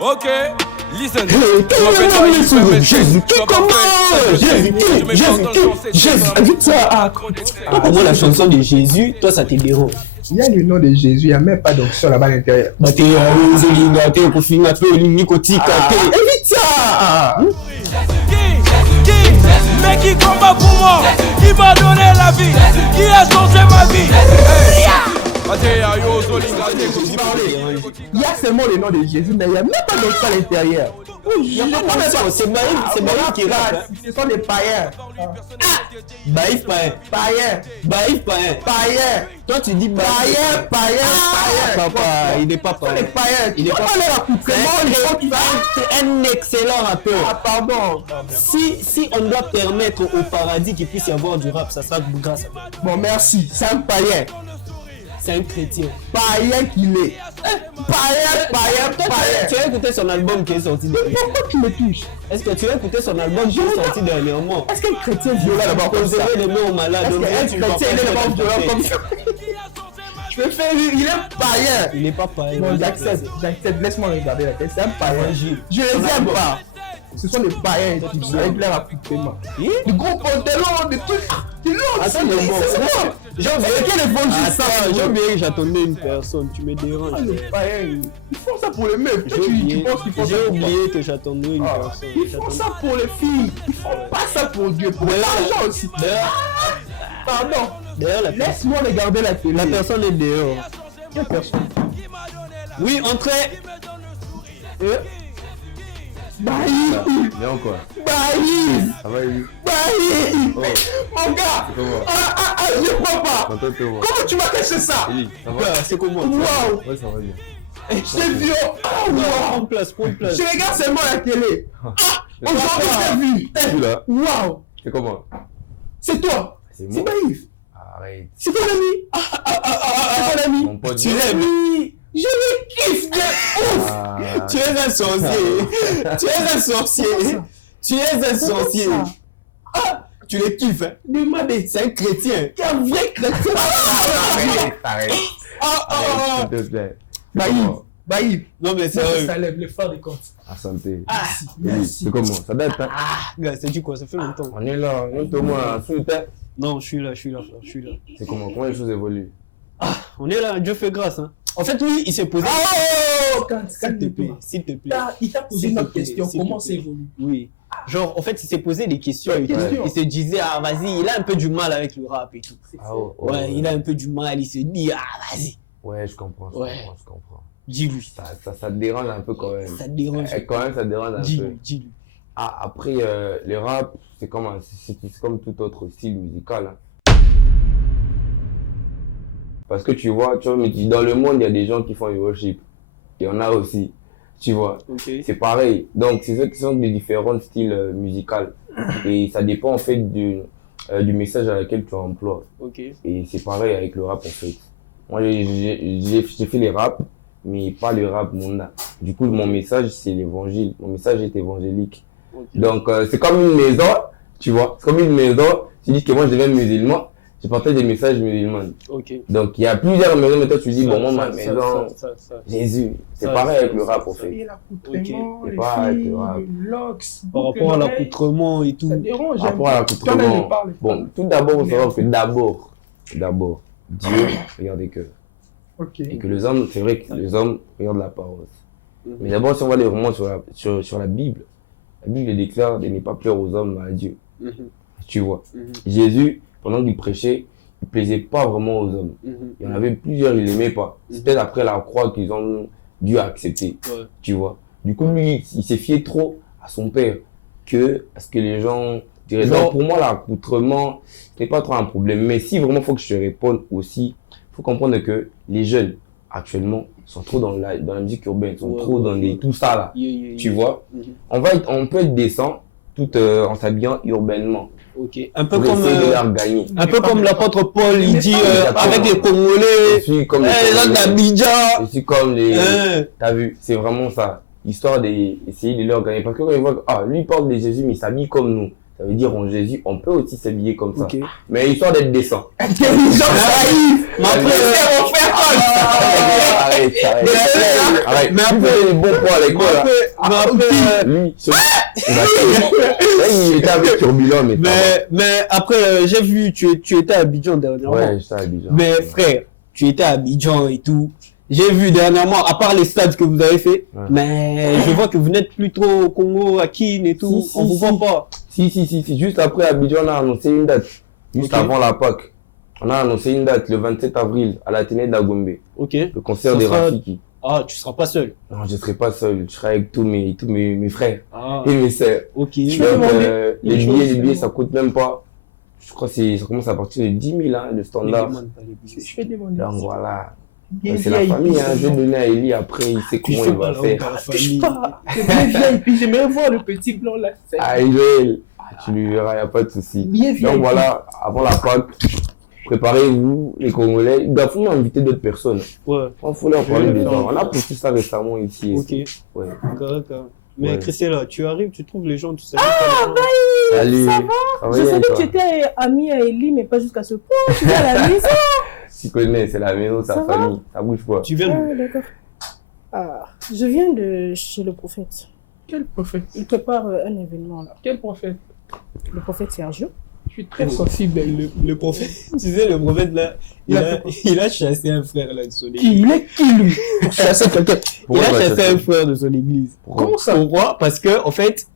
Ok, listen. Jésus, ajoute ça à comment la chanson de Jésus, toi ça te dérange. Il y a le nom de Jésus, il n'y a même pas d'option là-bas à l'intérieur. Bah t'es Zolinga, t'es Kofinga, t'es Nikotika, évite ça. Mais qui combat pour moi, qui m'a donné la vie, qui a changé ma vie. Il y a seulement le nom de Jésus, mais il n'y a même pas d'option à l'intérieur. C'est Maïf qui rappe. Ce sont des païens. Maïf païen. Maïf païen. Païens. Toi tu dis païen. Papa, il n'est pas païen. Il n'est pas païen. C'est un excellent rappeur. Ah pardon. Si on doit permettre au paradis qu'il puisse y avoir du rap, ça sera grâce à lui. Bon merci, c'est un païen. C'est un chrétien. Païen qu'il est. Païen. Tu as écouté son album qui est sorti dernièrement? Pourquoi tu me touches? Est-ce que tu as écouté son album qui est sorti dernièrement? Est-ce qu'un chrétien violent là-bas comme ça? Les mains aux malades. Est-ce qu'un chrétien est là-bas violent comme ça? Je peux faire rire, il est païen. Il n'est pas païen. Non, j'accepte. Laisse-moi regarder la tête. C'est un païen. Je les aime pas. Ce sont des païens qui avec leur accoutrement. Du gros pantalon, des trucs. Attends, j'ai oublié que j'attendais une personne, tu me déranges. Les païens, ils font ça pour les meufs. Tu penses qu'ils font ça? J'ai oublié que j'attendais une personne. Ils font ça pour les filles. Ils font pas ça pour Dieu, pour l'argent aussi. Pardon. Laisse-moi regarder la télé. La personne est dehors. Quelle personne? Oui, entrez. Baïf! Viens quoi? Baïf! Ça va, Eli? Baïf! Oh. Mon gars! Je comprends pas! Comment tu m'as caché ça? Eli, ça va? C'est comment? Waouh! Ouais, ça va bien. Je t'ai vu! Oh, wow! Prends place. Je regarde seulement la télé! Aujourd'hui, je t'ai vu! Tu là? Waouh! C'est comment? C'est toi! C'est C'est moi? Baïf! Arrête. C'est ton ami! C'est ton ami! Mon pote. Tu l'aimes? Oui! Je le kiffe de ouf! Tu es un sorcier. Tu es un sorcier. Tu es un sorcier. Tu le kiffes, hein? Demandez! C'est un chrétien. C'est un vrai chrétien! Arrête. S'il te plaît. Baïf! Non, mais Ça c'est lève le phare des comptes. À santé. Merci. C'est comment? Ça date, hein? Gars, c'est du quoi? Ça fait longtemps. On est là, on est au moins sous terre. Non, je suis là, frère. Je suis là. C'est comment? Comment les choses évoluent? On est là, Dieu fait grâce, hein. En fait, lui, il s'est posé. Oh! S'il te plaît. Il t'a posé une autre question. Comment ça évolue? Oui. Genre, en fait, il s'est posé des questions et tout. Questions. Il se disait, ah, vas-y, il a un peu du mal avec le rap et tout. Ah ouais. Ouais, il a un peu du mal. Il se dit, ah, vas-y, Ouais, je comprends. Ouais. Je comprends. dis-lui. Ça te dérange un peu quand même. Ça te dérange. Quand même, ça te dérange un peu. Dis-lui. Ah, après, le rap, c'est comme tout autre style musical. Hein. Parce que tu vois, mais dans le monde, il y a des gens qui font du worship. Il y en a aussi, tu vois. Ok. C'est pareil. Donc, c'est ceux qui sont des différents styles musicaux. Et ça dépend en fait du message à laquelle tu emploies. Ok. Et c'est pareil avec le rap en fait. Moi, j'ai fait les raps, mais pas le rap mondain. Du coup, mon message, c'est l'évangile. Mon message est évangélique. Okay. Donc, c'est comme une maison, tu vois. C'est comme une maison. Tu dis que moi, je deviens musulman. Je partage des messages musulmans. Ok. Donc, il y a plusieurs maisons, mais toi, tu dis, Ça, bon, moi, ça, ma ça, maison, ça. Jésus. C'est Ça, pareil ça, avec le rap, ça, en ça. fait. Et l'accoutrement, C'est les pas avec filles, le rap. les locks, Par rapport à l'accoutrement et tout. ça dérange. Par rapport à l'accoutrement. Bon, tout d'abord, il faut savoir que d'abord, Dieu regarde les cœurs. Ok. Et que les hommes, c'est vrai que les hommes regardent la parole. Mais d'abord, si on va aller vraiment sur la Bible déclare de ne pas plaire aux hommes, mais à Dieu. Tu vois. Jésus, pendant qu'il prêchait, il ne plaisait pas vraiment aux hommes. Il y en avait plusieurs, il n'aimait pas. C'est peut-être après la croix qu'ils ont dû accepter. Ouais. Tu vois. Du coup, lui, il s'est fié trop à son père à ce que les gens diraient. Donc, pour moi, l'accoutrement, ce n'est pas trop un problème. Mais si vraiment il faut que je te réponde aussi, il faut comprendre que les jeunes, actuellement, sont trop dans la musique urbaine, sont trop dans tout ça là. Tu vois. On peut être décent tout en s'habillant urbanement. Ok. Un peu Pour comme essayer de leur gagner. un peu comme l'apôtre Paul, il dit avec les Congolais, Je suis comme les gens d'Abidjan. Je suis comme les. T'as vu, c'est vraiment ça. Histoire d'essayer de leur gagner. Parce que quand ils voient que lui il parle de Jésus, mais il s'habille comme nous. Ça veut dire en Jésus, on peut aussi s'habiller comme ça. Ok. Mais histoire d'être décent. Intelligence naïve. Mais après, Arrête. Mais Tu après- fais les bons points avec moi là. Lui, il était avec Turbulent, mais mais après, j'ai vu, tu étais à Abidjan dernièrement. ouais, j'étais à Abidjan. Mais frère, tu étais à Abidjan et tout. J'ai vu dernièrement, à part les stades que vous avez fait, Ouais. mais je vois que vous n'êtes plus trop au Congo, à Kin et tout. Si, On vous si. voit pas. Si. Juste après Abidjan, on a annoncé une date. Juste Ok. avant la Pâques. On a annoncé une date le 27 avril à l'Athénée d'Agombe. Ok. Le concert Ça des sera- Rafiki. Ah, tu seras pas seul. Non, je ne serai pas seul. Je serai avec tous mes frères Ah, et mes sœurs. ok. peux Donc, demander les une chose, billets, ça coûte même pas. Je crois que ça commence à partir de 10 000, hein, le standard. Je vais demander. Donc voilà. Bien C'est la VIP, famille, hein. Je vais seulement. donner à Eli après, il sait Tu comment fais il pas va la honte à faire. la Touche famille. pas. C'est bien VIP. J'aimerais voir le petit blanc là. C'est Ah, Joël, tu lui verras, il n'y a pas de souci. bien VIP. Donc voilà, avant la Pâques, préparez-vous, les Congolais. Il doit falloir inviter d'autres personnes. Ouais, Il faut leur parler Je vais des le gens. faire. On a poussé ça récemment ici. ok. Ouais. D'accord. Mais Ouais. Christella, tu arrives, tu trouves les gens, tu sais. Salut. ça Ça va Je bien, savais toi que tu étais ami à Ellie, mais pas jusqu'à ce point. Tu es à la maison. Tu connais, c'est la maison, sa Ça va famille. Ça bouge pas. Tu viens de... Ah, d'accord. Ah, je viens de chez le prophète. Quel prophète? Il prépare un événement là. Quel prophète? Le prophète Sergio. Je suis très sensible. Le prophète, tu sais, le prophète là, il a chassé un frère là de son église. Il est qui lui? Pour chasser quelqu'un. Il Pourquoi a il va chassé chasser un frère de son église. Comment ça? Pourquoi? Parce que, en fait,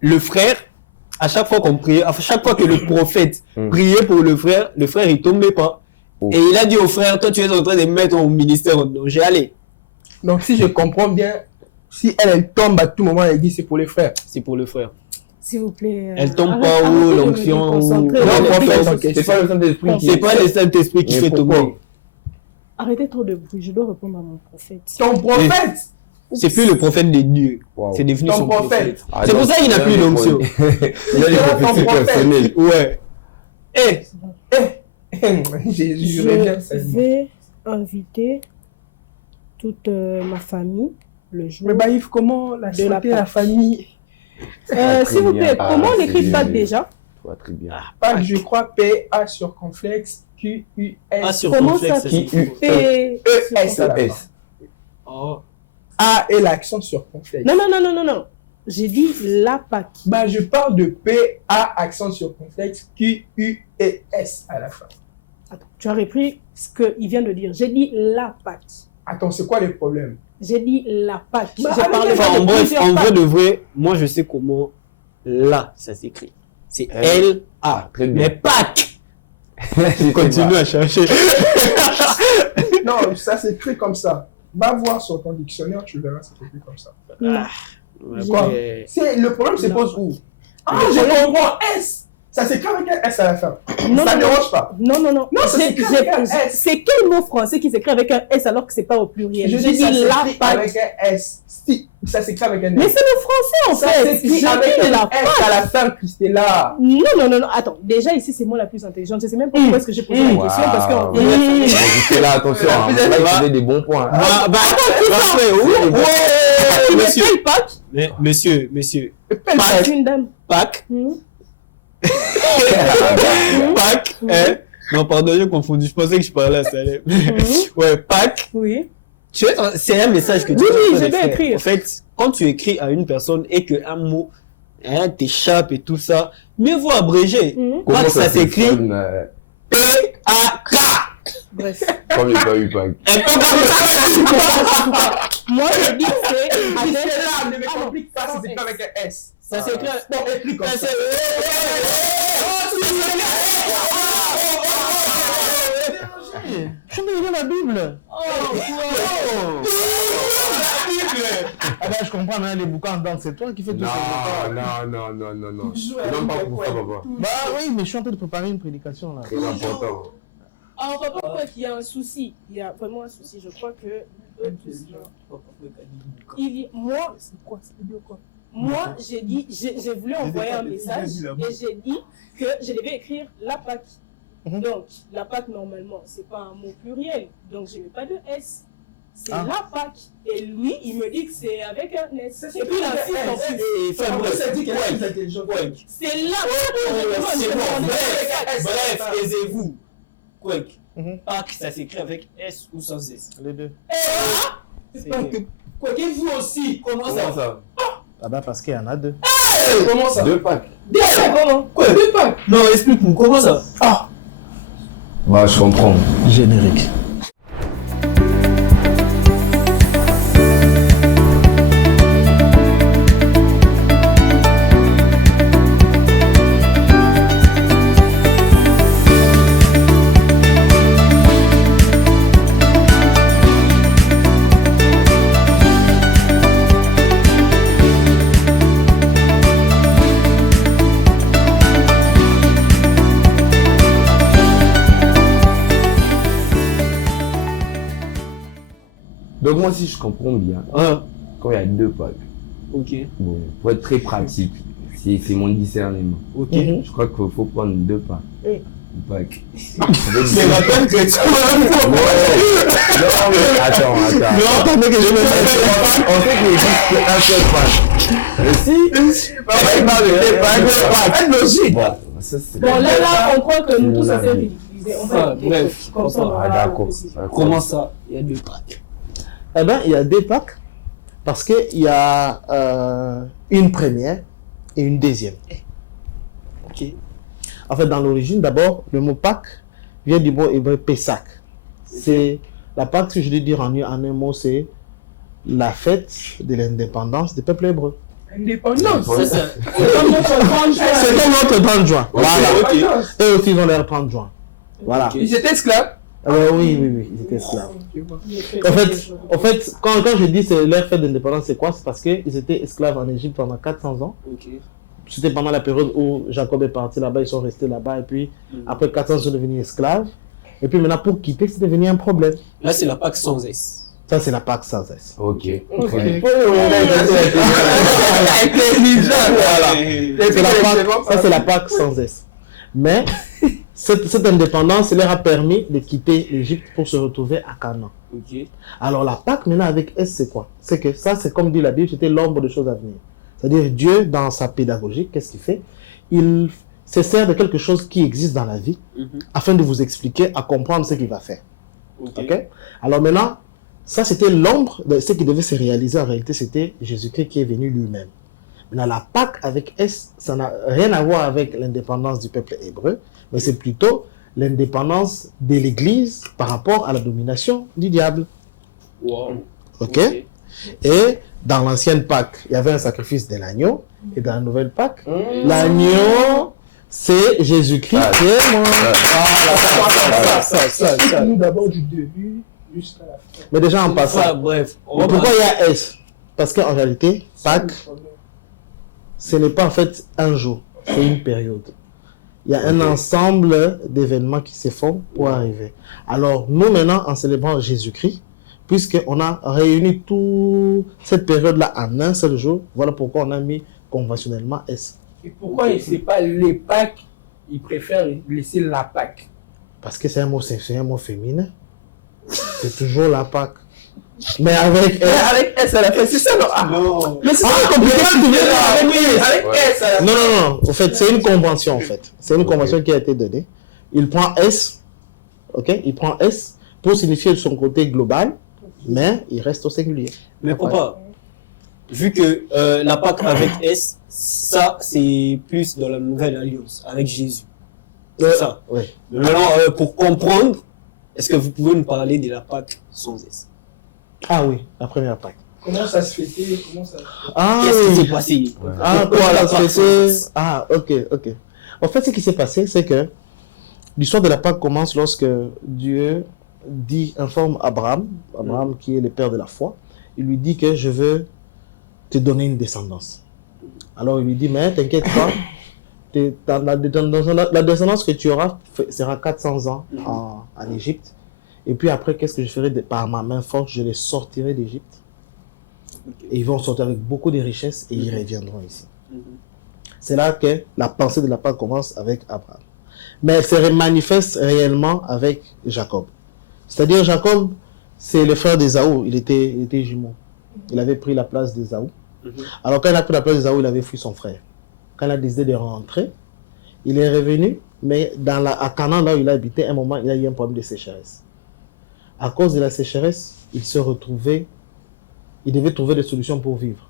le frère, à chaque fois qu'on priait, à chaque fois que le prophète priait pour le frère il tombait pas. Oh. Et il a dit au frère, toi tu es en train de mettre au ministère en danger, allez. Donc si je comprends bien, si elle tombe à tout moment, elle dit c'est pour les frères. C'est pour le frère. S'il vous plaît. Elle tombe arrête- pas où, arrêtez de me l'onction, déconcentrer. ou- Non, Les prophète, filles, ok. C'est pas le Saint-Esprit qui C'est pas le Saint-Esprit qui Mais fait pourquoi? tomber. Arrêtez trop de bruit, je dois répondre à mon prophète. Ton prophète? C'est plus le prophète des dieux. Wow. C'est devenu Ton son prophète. prophète? Ah, C'est pour donc, ça qu'il n'a il a plus des d'onction. problèmes. Il a des C'est ton prophéties prophète. personnelles. Ouais. Jésus, Je reviens seulement. vais inviter toute ma famille le jour. Mais Baïf, comment la De la santé, la Pâque. famille? S'il vous plaît, Ah, comment on c'est écrit bien. Pâques déjà? Tu vois très bien. Pâques, je crois, P-A sur complexe, Q-U-S. Ah, sur Comment complexe, ça c'est Qui- fou. P. E-S à la fin. S. Oh. A et l'accent sur complexe. Non. J'ai dit la Pâque. Bah, je parle de P-A accent sur complexe, Q-U-E-S à la fin. Attends, tu as repris ce qu'il vient de dire. J'ai dit la Pâque. Attends, c'est quoi le problème? J'ai dit la Pâque. Bah, J'ai parlé allez, pas Enfin, de en vrai, plusieurs en vrai Pâques. de vrai, moi je sais comment là ça s'écrit. C'est L-A. Très Mais bien. Pâques. Je Continue à chercher. Non, ça s'écrit comme ça. Va voir sur ton dictionnaire, tu verras, ça s'écrit comme ça. Non. Quoi? Mais- Le problème se Non. pose où? Ah, je comprends, S! Ça s'écrit avec un S à la fin. Non, Ça non, ne dérange pas. Non, Non, ça s'écrit avec un S. C'est quel mot français qui s'écrit avec un S alors que c'est pas au pluriel? Je J'ai dis ça dit la s'écrit Pâque. avec un S. Si, ça s'écrit avec un S. Mais c'est le français en ça fait. s'écrit J'ai avec dit un la S à la fin, Christella. Non. Attends, déjà ici, c'est moi la plus intelligente. Je sais même pas pourquoi est-ce que j'ai posé la question parce que. Wow. J'étais là, attention, hein. Là, il faisait des bons points. Bah, après, Il monsieur. est quelle Pâque? Mais, monsieur, C'est une dame. Pâques, Hmm. Pâques, hein? Non, pardon, j'ai confondu. Je pensais que je parlais à Salem. Ouais, Pâques. Oui. C'est un message que tu Oui, es en oui, train je de vais faire. écrire. En fait, quand tu écris à une personne et qu'un mot t'échappe et tout ça, mieux vaut abréger. Hmm. Comment Pâques, ça s'écrit sonne, P-A-K. Bref. comme il n'y a pas eu Pâques. Moi, je dis que c'est avec. Christella, ne me Ah non, complique pas, ça sans s'écrit S. avec un S. Ça s'écrit. Bon, écris comme ça. Je vais lire la Bible. Ah ben je comprends, mais les bouquins dedans, c'est toi qui fais tout Non, ça. non. C'est même pas pour ça, papa. Bah oui, mais je suis en train de préparer une prédication là. Très important. Alors, papa, pourquoi qu'il y a un souci? Il y a vraiment un souci. Je crois que eux tous là. Moi, c'est quoi? C'est de quoi? Moi, j'ai dit, j'ai voulu envoyer un message et j'ai dit que je devais écrire la Pâque. Donc, la Pâque, normalement, c'est pas un mot pluriel. Donc, je n'ai pas de S. c'est la Pâque. Et lui, il me dit que c'est avec un S. Et puis il insiste en plus. C'est la Pâque. C'est bon, bref, taisez-vous. Quake. Pâques, ça s'écrit avec S ou sans S? Les deux. Quake, vous aussi, comment ça? Ah bah parce qu'il y en a deux. Comment ça? 2 Pâques. Comment? Quoi? 2 Pâques? Non, explique-nous, comment ça? Ouais, je comprends. Générique. Donc moi, si je comprends bien, quand il y a 2 Pâques, bon, pour être très pratique, c'est mon discernement. Je crois qu'il faut prendre 2 Pâques. Pâques. C'est la peine que tu Non, mais attends. Non, attendez que je me On sait qu'il existe un seul Pâques. Mais si, il parle de 2 Pâques. logique. Bon, là, on croit que nous tous, ça s'est ridiculisé. On va Bref, comme ça. Ah, d'accord. comment ça? Il y a 2 Pâques. Eh bien, il y a 2 Pâques parce qu'il y a une première et une deuxième. Ok. En fait, dans l'origine, d'abord, le mot Pâques vient du mot hébreu Pessah. C'est la Pâque, si je dois dire en un mot, c'est la fête de l'indépendance du peuple hébreu. Indépendance, C'est ça. c'est comme notre 30 juin. C'est comme notre 30 juin. Voilà. Ok. Eux aussi, ils ont leur 30 juin. Voilà. Ils étaient esclaves? Oui, ils étaient esclaves. En fait, quand je dis c'est leur fête d'indépendance, c'est quoi? C'est parce qu'ils étaient esclaves en Égypte pendant 400 ans. Ok. C'était pendant la période où Jacob est parti là-bas, ils sont restés là-bas, et puis après 400 ans, ils sont devenus esclaves. Et puis maintenant, pour quitter, c'est devenu un problème. Là, c'est la Pâque sans S. Ça, c'est la Pâque sans S. Ok. Ça, c'est la Pâque sans S. Mais cette indépendance leur a permis de quitter l'Égypte pour se retrouver à Canaan. Ok. Alors la Pâque maintenant avec S, c'est quoi? C'est que ça, c'est comme dit la Bible, c'était l'ombre de choses à venir. C'est-à-dire Dieu, dans sa pédagogie, qu'est-ce qu'il fait? Il se sert de quelque chose qui existe dans la vie afin de vous expliquer, à comprendre ce qu'il va faire. Ok? Alors maintenant, ça c'était l'ombre de ce qui devait se réaliser. En réalité, c'était Jésus-Christ qui est venu lui-même. Maintenant, la Pâque avec S, ça n'a rien à voir avec l'indépendance du peuple hébreu, mais c'est plutôt l'indépendance de l'Église par rapport à la domination du diable. Wow. Ok? Et dans l'ancienne Pâque, il y avait un sacrifice de l'agneau. Et dans la nouvelle Pâque, l'agneau, c'est Jésus-Christ qui est mort. Ça. Nous d'abord du début jusqu'à la fin. Mais déjà en passant, Bref. mais pourquoi il y a S? Parce qu'en réalité, Pâques, ce n'est pas en fait un jour, c'est une période. Il y a un ensemble d'événements qui se font pour arriver. Alors, nous maintenant, en célébrant Jésus-Christ, puisqu'on a réuni toute cette période-là en un seul jour, voilà pourquoi on a mis conventionnellement S. Et pourquoi c'est pas les Pâques, ils préfèrent laisser la Pâque? Parce que c'est un mot féminin. C'est toujours la Pâque. Mais avec S. Avec S à la fin, c'est ça, non? Non. Mais c'est pas compliqué, avec S à la fin. Non. En fait, c'est une convention, en fait. C'est une convention qui a été donnée. Il prend S, ok? Il prend S pour signifier son côté global, mais il reste au singulier. Mais papa, vu que la Pâque avec S, ça, c'est plus dans la nouvelle alliance, avec Jésus. C'est ça. Oui. Mais maintenant, pour comprendre, est-ce que vous pouvez nous parler de la Pâque sans S? Ah oui, la première Pâque. Comment ça se fêtait? Ah Qu'est-ce qui oui. s'est passé? Ah, Pourquoi quoi, la la Pâque sans S? Ah, ok. En fait, ce qui s'est passé, c'est que l'histoire de la Pâque commence lorsque Dieu informe Abraham qui est le père de la foi. Il lui dit que je veux te donner une descendance. Alors il lui dit, mais t'inquiète pas, la descendance que tu auras sera 400 ans en Égypte. Et puis après, qu'est-ce que je ferai par ma main forte? Je les sortirai d'Égypte. Et ils vont sortir avec beaucoup de richesses et ils reviendront ici. C'est là que la pensée de la Pâque commence avec Abraham. Mais elle se manifeste réellement avec Jacob. C'est-à-dire Jacob, c'est le frère d'Ésaü, il était jumeau. Il avait pris la place d'Ésaü. Alors quand il a pris la place d'Ésaü, il avait fui son frère. Quand il a décidé de rentrer, il est revenu, mais à Canaan, là où il habitait, à un moment, il a eu un problème de sécheresse. À cause de la sécheresse, il devait trouver des solutions pour vivre.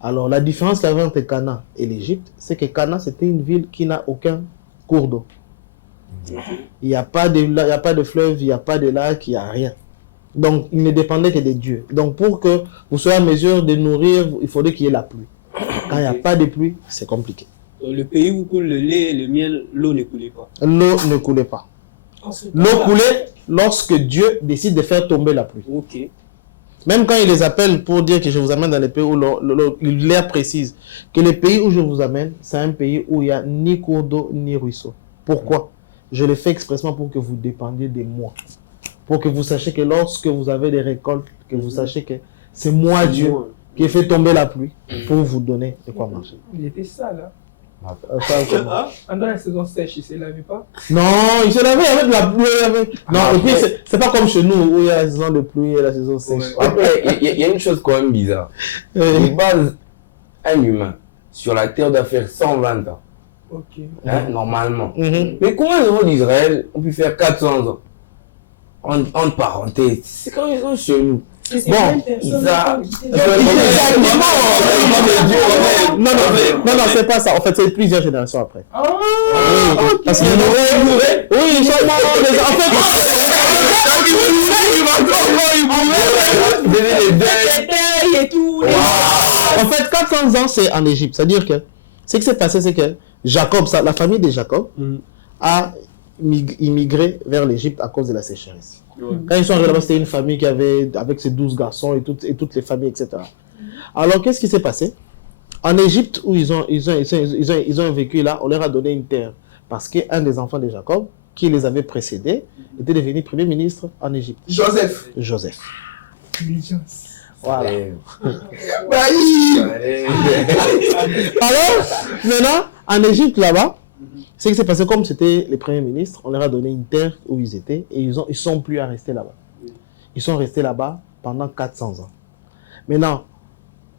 Alors la différence qu'il y avait entre Canaan et l'Égypte, c'est que Canaan, c'était une ville qui n'a aucun cours d'eau. Il n'y a pas de fleuve, il n'y a pas de lac, il n'y a rien. Donc, il ne dépendait que des dieux. Donc, pour que vous soyez en mesure de nourrir, il faudrait qu'il y ait la pluie. Quand il n'y a pas de pluie, c'est compliqué. Le pays où coule le lait et le miel, l'eau ne coulait pas. L'eau ne coulait pas. L'eau coulait lorsque Dieu décide de faire tomber la pluie. Ok. Même quand il les appelle pour dire que je vous amène dans les pays où il leur précise que le pays où je vous amène, c'est un pays où il n'y a ni cours d'eau ni ruisseau. Pourquoi? Je le fais expressement pour que vous dépendiez de moi. Pour que vous sachiez que lorsque vous avez des récoltes, que vous sachiez que c'est moi Dieu qui fait tomber la pluie pour vous donner de quoi marcher. Il était sale, hein. Pendant la saison sèche, il ne se lavait pas. Non, il se lavait avec de la pluie. Non, et puis c'est pas comme chez nous où il y a la saison de pluie et la saison sèche. Après, il y a une chose quand même bizarre. Il base un humain sur la terre d'affaires 120 ans. Ok. Hein, normalement. Mais comment les gens d'Israël ont pu faire 400 ans? En parenthèse, c'est quand ils sont chez nous. Bon, non, c'est pas ça. En fait, c'est plusieurs générations après. Parce qu'ils mouraient. Oui, ils sont morts. En fait, 400 ans, c'est en Égypte. C'est-à-dire que ce qui s'est passé, c'est que Jacob, la famille de Jacob, a immigré vers l'Égypte à cause de la sécheresse. Quand ils sont arrivés là-bas, c'était une famille qui avait, avec ses 12 garçons et toutes les familles, etc. Alors, qu'est-ce qui s'est passé? En Égypte, où ils ont vécu là, on leur a donné une terre. Parce qu'un des enfants de Jacob, qui les avait précédés, était devenu premier ministre en Égypte. Joseph. Voilà. Alors, maintenant, en Égypte, là-bas, ce qui s'est passé, comme c'était les premiers ministres, on leur a donné une terre où ils étaient et ils ne sont plus à rester là-bas. Ils sont restés là-bas pendant 400 ans. Maintenant,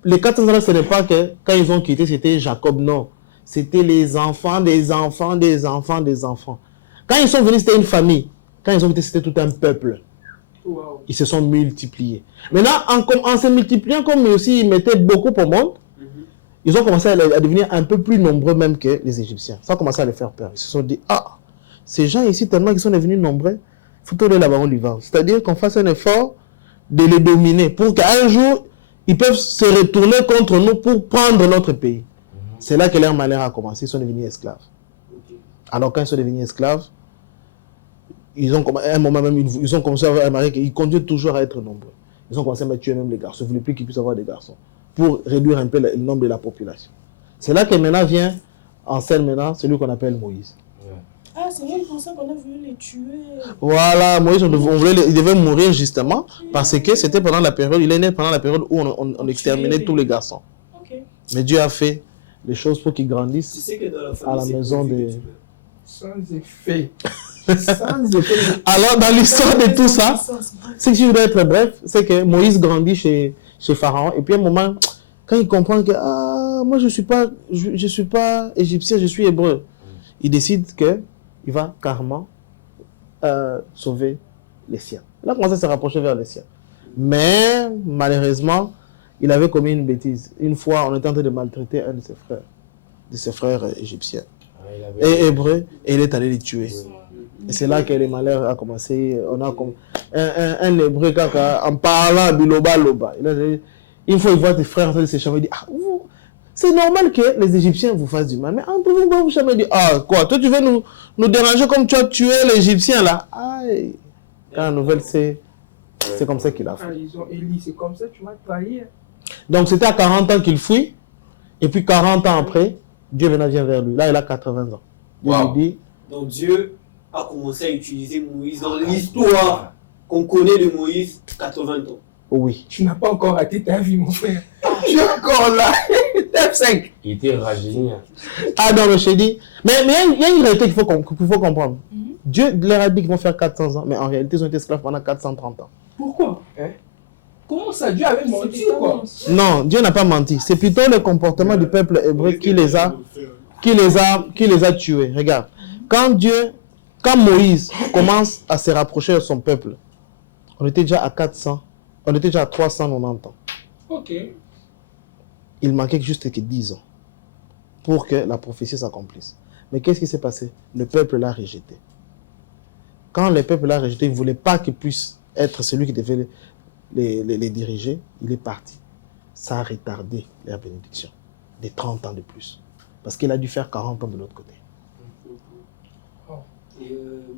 les 400 ans, ce n'est pas que quand ils ont quitté, c'était Jacob, non. C'était les enfants des enfants des enfants des enfants. Quand ils sont venus, c'était une famille. Quand ils ont quitté, c'était tout un peuple. Wow. Ils se sont multipliés. Maintenant, en se multipliant, comme aussi ils mettaient beaucoup au monde, ils ont commencé à devenir un peu plus nombreux même que les Égyptiens. Ça a commencé à les faire peur. Ils se sont dit, ces gens ici, tellement qu'ils sont devenus nombreux, il faut tourner la baronne du vent. C'est-à-dire qu'on fasse un effort de les dominer pour qu'un jour, ils peuvent se retourner contre nous pour prendre notre pays. C'est là que leur malheur a commencé. Ils sont devenus esclaves. Alors quand ils sont devenus esclaves, à un moment même, ils ont commencé à remarquer qu'ils continuent toujours à être nombreux. Ils ont commencé à tuer même les garçons. Ils ne voulaient plus qu'ils puissent avoir des garçons, pour réduire un peu le nombre de la population. C'est là que maintenant vient en scène celui qu'on appelle Moïse. Ah, c'est même pour ça qu'on a voulu les tuer. Voilà, Moïse, il devait mourir justement parce que c'était pendant la période, il est né pendant la période où on exterminait tous les garçons. Okay. Mais Dieu a fait les choses pour qu'ils grandissent tu sais que dans la à la maison de... Sans effet. Sans effet. Alors, dans l'histoire de tout ça, ce que je voudrais être bref, c'est que Moïse grandit chez Pharaon et puis à un moment, quand il comprend que moi je suis pas égyptien, je suis hébreu, il décide qu'il va carrément sauver les siens. Il a commencé à se rapprocher vers les siens. Mais malheureusement, il avait commis une bêtise. Une fois, on était en train de maltraiter un de ses frères égyptiens et hébreux, et il est allé les tuer. Et c'est là que le malheur a commencé. On a comme un hébreu en parlant du loba. Une fois, il voit tes frères en train de se chamer, il dit c'est normal que les Égyptiens vous fassent du mal. Mais entre vous, vous chamer, il dit quoi, toi tu veux nous déranger comme tu as tué l'Égyptien là. Aïe. Quand la nouvelle, c'est comme ça qu'il a fait. Ils ont élu, c'est comme ça, tu m'as trahi. Donc c'était à 40 ans qu'il fuit. Et puis 40 ans après, Dieu vient vers lui. Là, il a 80 ans. Dieu lui dit. Donc Dieu a commencé à utiliser Moïse dans l'histoire qu'on connaît de Moïse, 80 ans. Oui. Tu n'as pas encore raté ta vie, mon frère. Tu es encore là. Step 5. Il était rajeuni. Ah non, mais je t'ai dit. Mais il y a une réalité qu'il faut comprendre. Dieu leur a dit qu'ils vont faire 400 ans, mais en réalité, ils ont été esclaves pendant 430 ans. Pourquoi? Comment ça, Dieu avait menti ou quoi? Non, Dieu n'a pas menti. C'est plutôt le comportement du peuple hébreu qui les a tués. Regarde, quand Moïse commence à se rapprocher de son peuple, on était déjà à 400, on était déjà à 390 ans. Ok. Il manquait juste que 10 ans pour que la prophétie s'accomplisse. Mais qu'est-ce qui s'est passé? Le peuple l'a rejeté. Quand le peuple l'a rejeté, il ne voulait pas qu'il puisse être celui qui devait les diriger. Il est parti. Ça a retardé la bénédiction de 30 ans de plus. Parce qu'il a dû faire 40 ans de l'autre côté.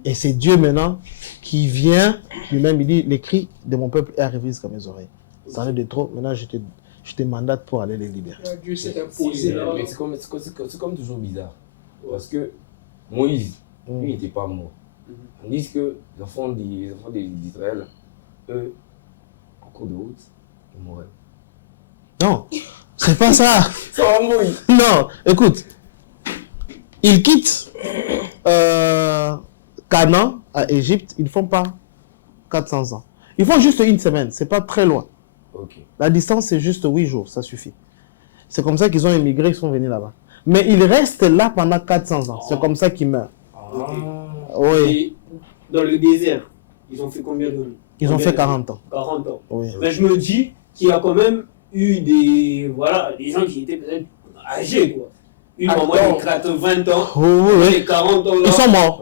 Et c'est Dieu maintenant qui vient, lui-même, il dit, les cris de mon peuple est arrivé jusqu'à mes oreilles. Ça en est de trop, maintenant je te mandate pour aller les libérer. Dieu s'est imposé là. Mais c'est comme toujours bizarre. Parce que Moïse, lui, il n'était pas mort. On dit que les enfants d'Israël, eux, en cours de route, ils mouraient. Non, c'est pas ça. Ça va mourir. Non, écoute, ils quittent Canaan à Égypte, ils ne font pas 400 ans. Ils font juste une semaine, c'est pas très loin. Ok. La distance, c'est juste 8 jours, ça suffit. C'est comme ça qu'ils ont émigré, ils sont venus là-bas. Mais ils restent là pendant 400 ans, c'est comme ça qu'ils meurent. Oui. Et dans le désert, ils ont fait combien de... Ils ont fait 40 ans. 40 ans. Oui. Mais je me dis qu'il y a quand même eu des gens qui étaient peut-être âgés, quoi. Une maman qui a 20 ans, Oui. et 40 ans là.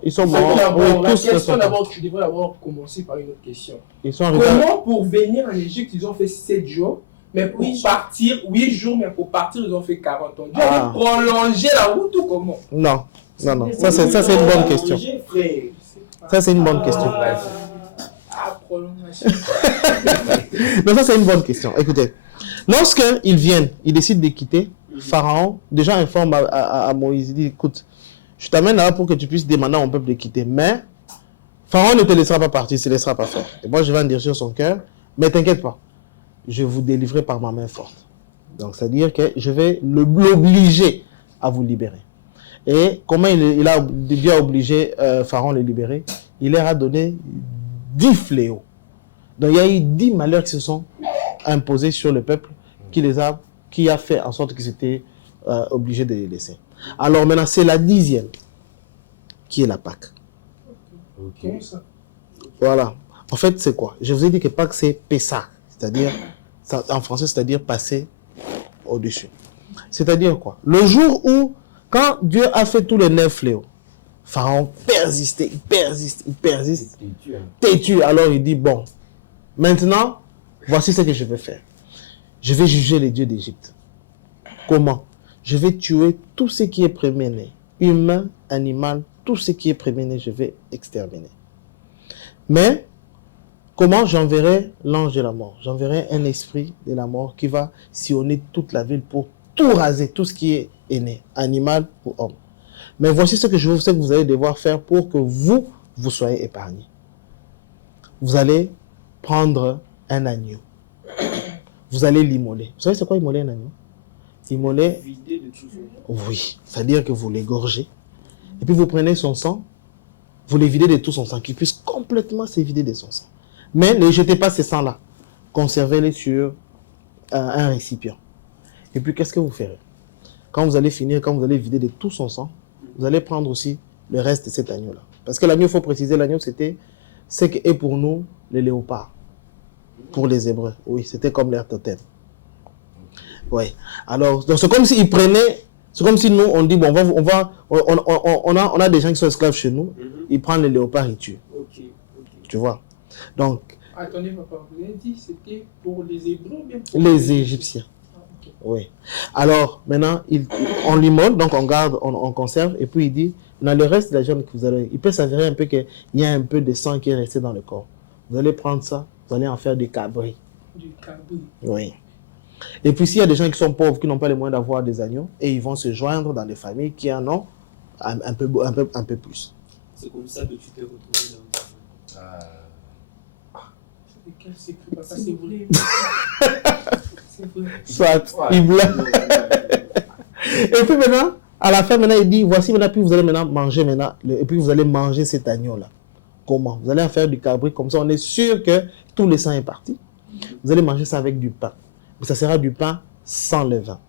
Ils sont morts. Oui, La tous question d'abord, tu devrais avoir commencé par une autre question. Ils sont arrivés. Comment pour venir en Égypte, ils ont fait 7 jours, mais pour partir, 8 jours, mais pour partir, ils ont fait 40 ans. Dieu a prolongé la route ou comment? Non. Ça, c'est une bonne question. Ça, c'est une bonne question. Prolongation. Non, ça, c'est une bonne question. Écoutez, lorsqu'ils viennent, ils décident de quitter, Pharaon déjà informe à Moïse, il dit, écoute, je t'amène là pour que tu puisses demander à mon peuple de quitter, mais Pharaon ne te laissera pas partir, il ne se laissera pas faire. Et moi, je vais endurcir son cœur, mais t'inquiète pas, je vais vous délivrer par ma main forte. Donc, c'est-à-dire que je vais l'obliger à vous libérer. Et comment Dieu a obligé Pharaon de le libérer? Il leur a donné 10 fléaux. Donc, il y a eu 10 malheurs qui se sont imposés sur le peuple qui a fait en sorte qu'ils étaient obligés de les laisser. Alors maintenant, c'est la 10e qui est la Pâque. Comment ça? Voilà. En fait, c'est quoi? Je vous ai dit que Pâque, c'est Pessah. C'est-à-dire, en français, c'est-à-dire passer au-dessus. C'est-à-dire quoi? Le jour où, quand Dieu a fait tous les 9 fléaux, Pharaon persiste. Têtu. Alors il dit, bon, maintenant, voici ce que je vais faire. Je vais juger les dieux d'Égypte. Comment? Je vais tuer tout ce qui est premier-né. Humain, animal, tout ce qui est premier-né, je vais exterminer. Mais, comment? J'enverrai l'ange de la mort. J'enverrai un esprit de la mort qui va sillonner toute la ville pour tout raser, tout ce qui est né, animal ou homme. Mais voici ce que je sais que vous allez devoir faire pour que vous soyez épargnés. Vous allez prendre un agneau. Vous allez l'immoler. Vous savez c'est quoi immoler un agneau? Immoler, oui, c'est-à-dire que vous l'égorgez. Et puis vous prenez son sang, vous les videz de tout son sang, qu'il puisse complètement se vider de son sang. Mais ne jetez pas ces sangs-là. Conservez-les sur un récipient. Et puis qu'est-ce que vous ferez? Quand vous allez finir, quand vous allez vider de tout son sang, vous allez prendre aussi le reste de cet agneau-là. Parce que l'agneau, il faut préciser, l'agneau, c'était ce qu'est pour nous le léopard. Pour les Hébreux, oui, c'était comme leur totem. Oui. Alors, c'est comme s'ils prenaient, c'est comme si nous, on dit, bon, on a des gens qui sont esclaves chez nous, ils prennent le léopard, ils tuent. Tu vois? Donc. Attendez, papa, vous avez dit c'était pour les Hébreux ou bien pour les Égyptiens. Oui. Alors, maintenant, on l'immole, donc on garde, on conserve, et puis il dit, dans le reste de la jambe que vous allez, il peut s'avérer un peu qu'il y a un peu de sang qui est resté dans le corps. Vous allez prendre ça, vous allez en faire du cabri. Du cabri. Oui. Et puis s'il y a des gens qui sont pauvres, qui n'ont pas les moyens d'avoir des agneaux, et ils vont se joindre dans des familles qui en ont un peu plus. C'est comme ça que tu t'es retrouvé dans Quel secret, papa, c'est vrai. Soit, il blanc. Et puis maintenant, à la fin, maintenant, il dit, voici maintenant, puis vous allez maintenant manger maintenant, et puis vous allez manger cet agneau-là. Comment? Vous allez en faire du cabri, comme ça on est sûr que tout le sang est parti. Vous allez manger ça avec du pain. Mais ça sera du pain sans levain.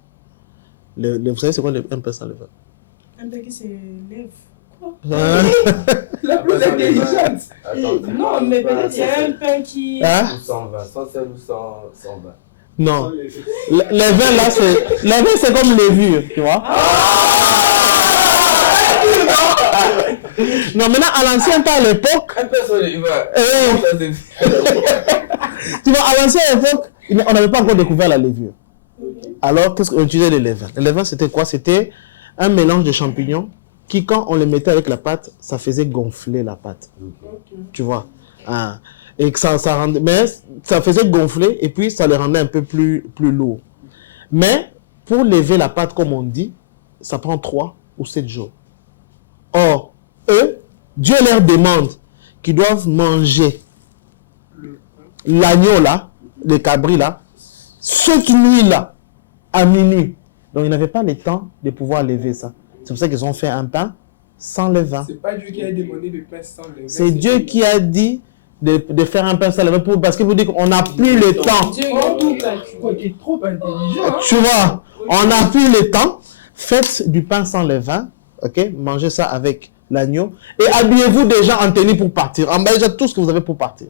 Vous savez c'est quoi un pain sans levain? Un pain qui se lève. La plus intelligente. Non, mais peut-être il y a un pain qui... Hein? Ou 120, sans sel ou sans 120. Non. Le vin là, c'est comme levure, tu vois. Non, maintenant, à l'ancien temps, à l'époque... Un peu sur les Tu vois, à l'ancienne époque, on n'avait pas encore découvert la levure. Alors, qu'est-ce qu'on utilisait le levain? Le levain, c'était quoi? C'était un mélange de champignons qui, quand on les mettait avec la pâte, ça faisait gonfler la pâte. Tu vois? Ah. Et que ça rendait, mais ça faisait gonfler et puis ça les rendait un peu plus lourd. Mais pour lever la pâte, comme on dit, ça prend 3 ou 7 jours. Or, eux, Dieu leur demande qu'ils doivent manger l'agneau là, le cabri là, cette nuit là, à minuit. Donc ils n'avaient pas le temps de pouvoir lever ça. C'est pour ça qu'ils ont fait un pain sans levain. C'est pas Dieu qui a demandé le pain sans levain. C'est Dieu qui a dit de faire un pain sans levain parce que vous dites qu'on n'a plus le temps. Dieu il a tout calculé. Tu es trop intelligent. Tu vois, on n'a plus le temps. Faites du pain sans levain, ok? Mangez ça avec l'agneau et habillez-vous déjà en tenue pour partir. Emballez déjà tout ce que vous avez pour partir.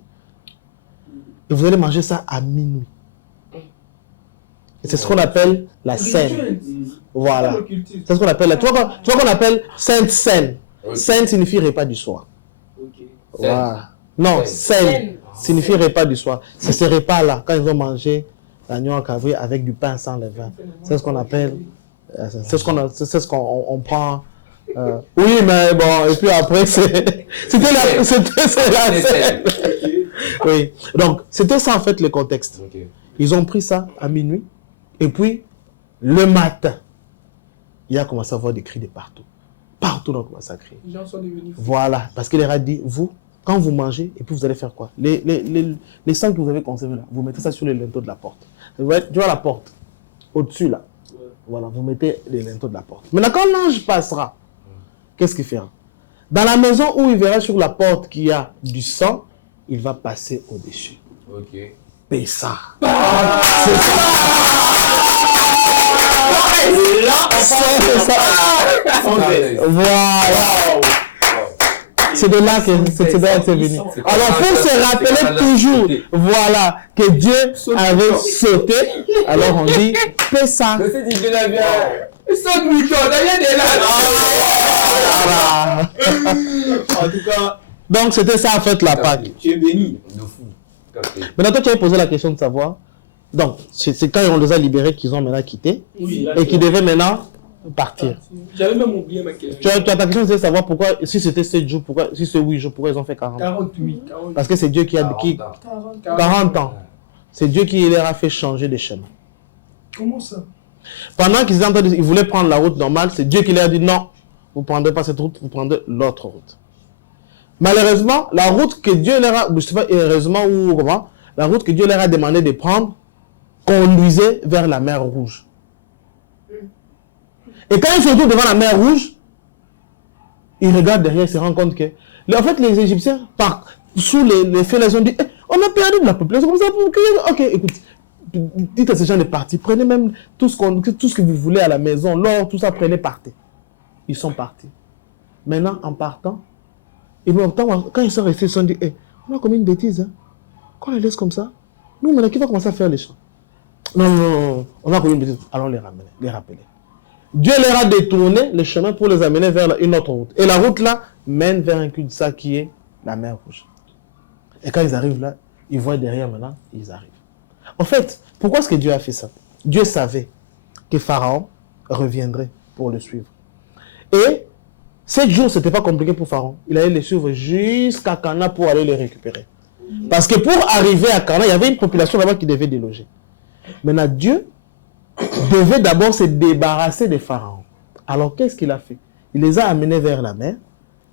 Et vous allez manger ça à minuit. Et c'est ce qu'on appelle la scène. Voilà. C'est ce qu'on appelle, tu vois qu'on appelle Sainte Seine. Seine signifie repas du soir. Voilà. Non, scène signifie repas du soir. C'est ce repas-là, quand ils vont manger l'agneau en cabri avec du pain sans levain. C'est ce qu'on appelle, c'est ce qu'on prend. Oui, mais bon, et puis après, c'était la scène. Oui. Donc, c'était ça en fait le contexte. Ils ont pris ça à minuit, et puis le matin, il a commencé à avoir des cris de partout. Partout, on a commencé à crier. Les gens sont devenus fous. Voilà, parce qu'il leur a dit, vous, quand vous mangez, et puis vous allez faire quoi? Les sangs que vous avez conservés là, vous mettez ça sur les linteaux de la porte. Tu vois la porte, au-dessus là. Voilà, vous mettez les linteaux de la porte. Maintenant, quand l'ange passera, qu'est-ce qu'il fera? Dans la maison où il verra sur la porte qu'il y a du sang, il va passer au-dessus. Ok. Pessa. C'est ça. Et là, c'est ça. Voilà. C'est de là que c'est venu. Alors, faut se rappeler toujours, voilà, que Dieu avait sauté. Alors, on dit, Pessa. En tout cas, Donc, c'était ça, en fait, la Pâque. tu es béni. Maintenant, toi, tu avais posé la question de savoir. Donc, c'est quand on les a libérés qu'ils ont maintenant quitté Oui, et qu'ils devaient maintenant partir. J'avais même oublié ma question. Tu as ta question, c'est de savoir pourquoi, si c'était 7 jours, pourquoi, si c'est 8 jours, pourquoi ils ont fait 40 ans. 48. Parce que c'est Dieu qui a dit 40 ans. C'est Dieu qui leur a fait changer de chemin. Comment ça? Pendant qu'ils ils voulaient prendre la route normale, c'est Dieu qui leur a dit non, vous ne prendrez pas cette route, vous prendrez l'autre route. Malheureusement, la route que Dieu leur a, je sais pas, heureusement ou comment, la route que Dieu leur a demandé de prendre conduisait vers la mer Rouge. Et quand ils se retrouvent devant la mer Rouge, ils regardent derrière et se rendent compte que, en fait, les Égyptiens, sous les faits, ils ont dit, on a perdu de la population comme ça. Ok, écoute, dites à ces gens de partir, prenez même tout ce que vous voulez à la maison, l'or, tout ça, prenez, partez. Ils sont partis. Maintenant, en partant, et quand ils sont restés, ils se sont dit, on a commis une bêtise, hein. Qu'on les laisse comme ça, nous, maintenant, qui va commencer à faire les champs? Non, on a commis une bêtise, allons les ramener, les rappeler. Dieu leur a détourné le chemin pour les amener vers une autre route. Et la route là mène vers un cul-de-sac qui est la mer Rouge. Et quand ils arrivent là, ils voient derrière maintenant, ils arrivent. En fait, pourquoi est-ce que Dieu a fait ça? Dieu savait que Pharaon reviendrait pour le suivre. Et 7 jours, ce n'était pas compliqué pour Pharaon. Il allait les suivre jusqu'à Cana pour aller les récupérer. Parce que pour arriver à Cana, il y avait une population là-bas qui devait déloger. Maintenant, Dieu devait d'abord se débarrasser des pharaons. Alors, qu'est-ce qu'il a fait? Il les a amenés vers la mer,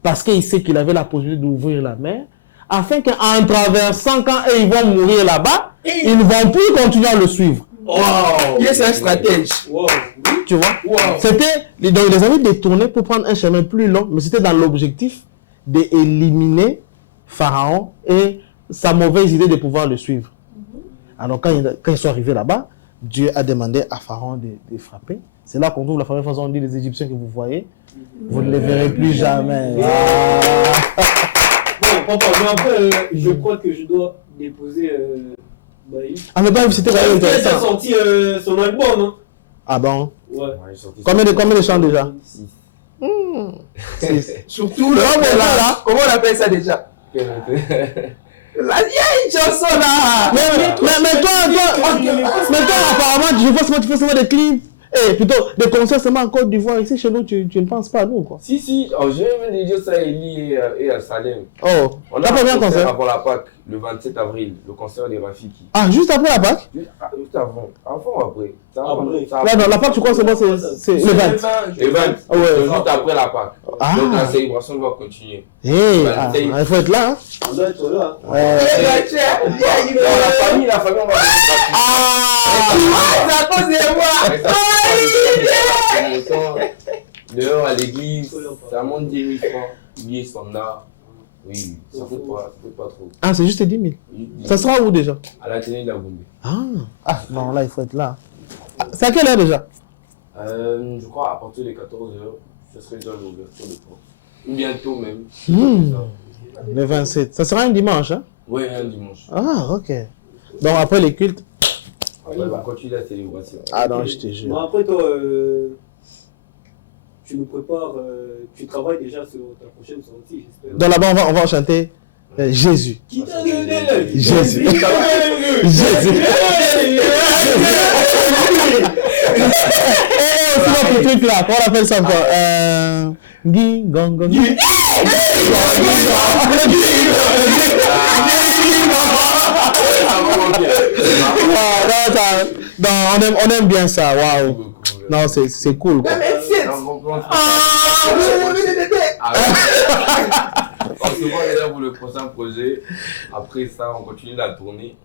parce qu'il sait qu'il avait la possibilité d'ouvrir la mer, afin qu'en traversant, quand ils vont mourir là-bas, ils ne vont plus continuer à le suivre. Wow. Il est un stratège. Wow. Tu vois? C'était, donc ils les avaient détournés pour prendre un chemin plus long, mais c'était dans l'objectif d'éliminer Pharaon et sa mauvaise idée de pouvoir le suivre. Alors quand ils sont arrivés là-bas, Dieu a demandé à Pharaon de frapper. C'est là qu'on trouve la fameuse façon on dit les Égyptiens que vous voyez, vous ne les verrez plus jamais. Bon, papa, mais après, je crois que je dois déposer. Ah mais bah, c'était vraiment Il a intéressant. sorti son album, hein. Ah bon. Ouais. Combien de chants déjà? 6. Surtout le là, comment on appelle ça déjà? Là, il y a une chanson là. Mais toi, apparemment, je vois seulement, tu fais seulement des clips. Plutôt des concerts seulement en Côte d'Ivoire. Ici, chez nous, tu ne penses pas à nous, quoi. Si, j'ai même dit ça à Eli et à Salem. Oh, On t'as a pas bien un concert concert? avant la Pâques, le 27 avril, le concert des Rafiki. Ah, juste après la Pâques? Juste avant ou après? Là, non, la Pâques, tu crois que c'est le 20. Le 20, Ah ouais. juste après la Pâques. Ah. Donc la célébration va continuer. Il faut être là, hein. On doit être là. La famille, on va venir. C'est à cause de moi. Dehors à l'église, ça monte 10 000 francs, billet standard. Oui, ça coûte pas trop. Ah, c'est juste 10 000. Ça sera où déjà? À la télé de la Gombe. Ah, non, là, il faut être là. C'est à quelle heure déjà? Je crois à partir de 14h, ce serait déjà l'ouverture de porte. Ou bientôt même. Le 27. Ça sera un dimanche, hein? Oui, un dimanche. Ah, ok. Donc après les cultes. Après, on va continuer la célébration. Ah non, je te jure. Bon, après, toi, tu nous prépares, tu travailles déjà sur ta prochaine sortie, j'espère. Donc là-bas, on va chanter Jésus. Qui t'a donné l'œil? Jésus. Qui t'a donné l'œil? Jésus. C'est quoi le truc là? Comment on appelle ça encore? Guy, gong, gong. Non, on aime bien ça, waouh. Non, c'est cool quoi. On se voit déjà pour le prochain projet. Après ça, on continue la tournée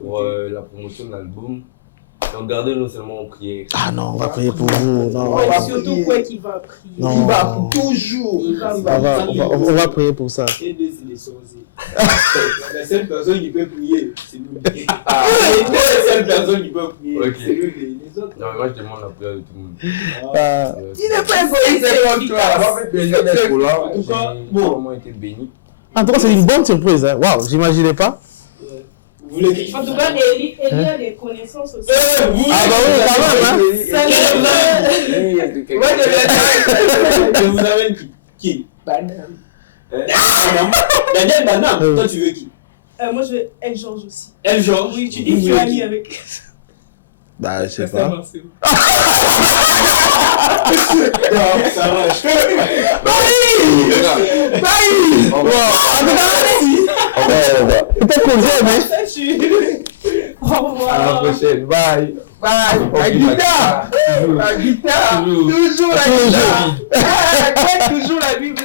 pour la promotion de l'album. Donc gardez-nous seulement en prière. Ah non, on va prier pour vous. Non. Ouais, surtout quoi qu'il va prier. Non. Il va toujours. On va prier pour ça. Et deux, c'est les sorciers. La seule personne qui peut prier, c'est nous. La seule personne qui peut prier, Ok. c'est nous les autres. Non, mais moi je demande la prière de tout le monde. Il n'est pas égoïste comme toi. Ça m'a fait plaisir d'être là. En tout cas, J'ai bon. vraiment été béni. En tout cas, c'est une bonne surprise. Hein. Waouh, j'imaginais pas. Vous voulez que je En tout cas, Eli a des connaissances aussi. vous Ah bah oui, quand même. Hein. Ça Je vous amène qui? Banam. Daniel Banam, toi tu veux qui? Moi, je veux El Georges aussi. El Georges. Oui, tu dis que tu es ami avec. Bah, je sais pas. Ça va. Peut-être qu'on j'aime, Au revoir. À la prochaine. Bye. La guitare. La guitare. Toujours la guitare. Toujours la Bible.